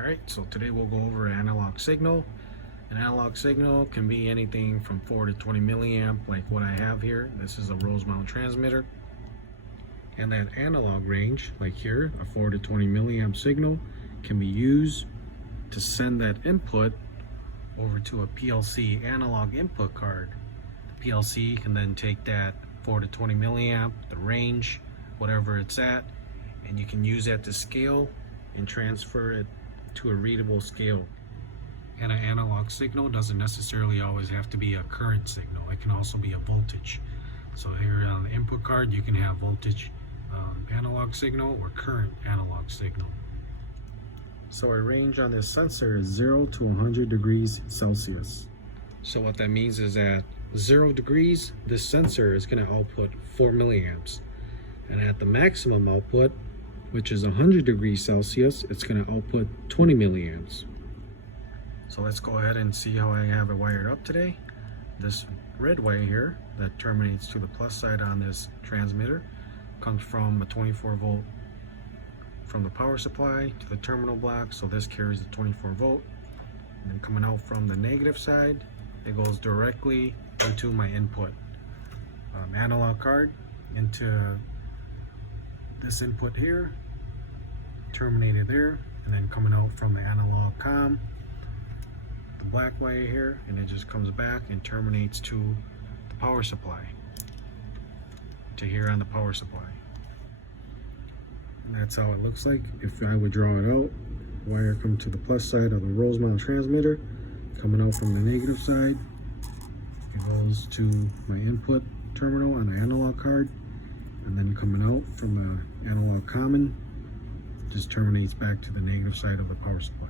Alright, so today we'll go over an analog signal. An analog signal can be anything from 4 to 20 milliamp, like what I have here. This is a Rosemount transmitter. And that analog range, like here, a 4 to 20 milliamp signal, can be used to send that input over to a PLC analog input card. The PLC can then take that 4 to 20 milliamp, the range, whatever it's at, and you can use that to scale and transfer it to a readable scale. And an analog signal doesn't necessarily always have to be a current signal. It can also be a voltage. So here on the input card you can have voltage analog signal or current analog signal. So our range on this sensor is 0 to 100 degrees Celsius. So what that means is at 0 degrees, this sensor is going to output 4 milliamps. And at the maximum output, which is 100 degrees Celsius, it's going to output 20 milliamps. So let's go ahead and see how I have it wired up today. This red wire here that terminates to the plus side on this transmitter comes from a 24 volt from the power supply to the terminal block, so this carries the 24 volt. And then coming out from the negative side, it goes directly into my input analog card, into this input here, terminated there, and then coming out from the analog COM, the black wire here, and it just comes back and terminates to the power supply, to here on the power supply. And that's how it looks like if I would draw it out. Wire come to the plus side of the Rosemount transmitter, coming out from the negative side, it goes to my input terminal on the analog card, and then coming out from the analog common, just terminates back to the negative side of the power supply.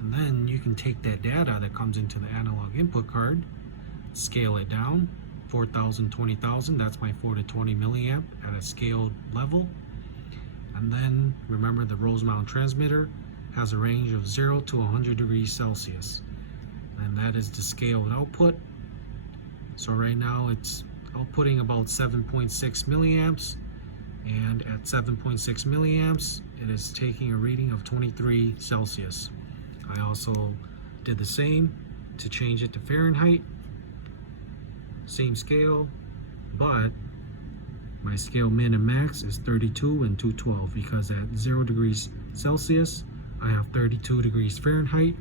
And then you can take that data that comes into the analog input card, scale it down, 4,000, 20,000, that's my 4 to 20 milliamp at a scaled level. And then remember, the Rosemount transmitter has a range of 0 to 100 degrees Celsius. And that is the scaled output. So right now it's outputting about 7.6 milliamps, and at 7.6 milliamps it is taking a reading of 23 Celsius. I also did the same to change it to Fahrenheit, same scale, but my scale min and max is 32 and 212, because at 0 degrees Celsius I have 32 degrees Fahrenheit,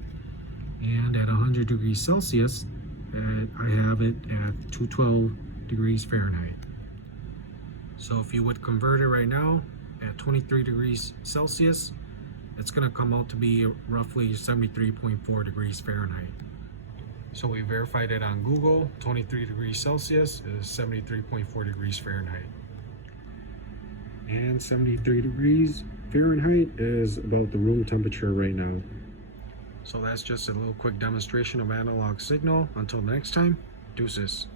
and at 100 degrees Celsius I have it at 212 degrees Fahrenheit. So if you would convert it right now at 23 degrees Celsius, it's going to come out to be roughly 73.4 degrees Fahrenheit. So we verified it on Google. 23 degrees Celsius is 73.4 degrees Fahrenheit. And 73 degrees Fahrenheit is about the room temperature right now. So that's just a little quick demonstration of analog signal. Until next time, deuces.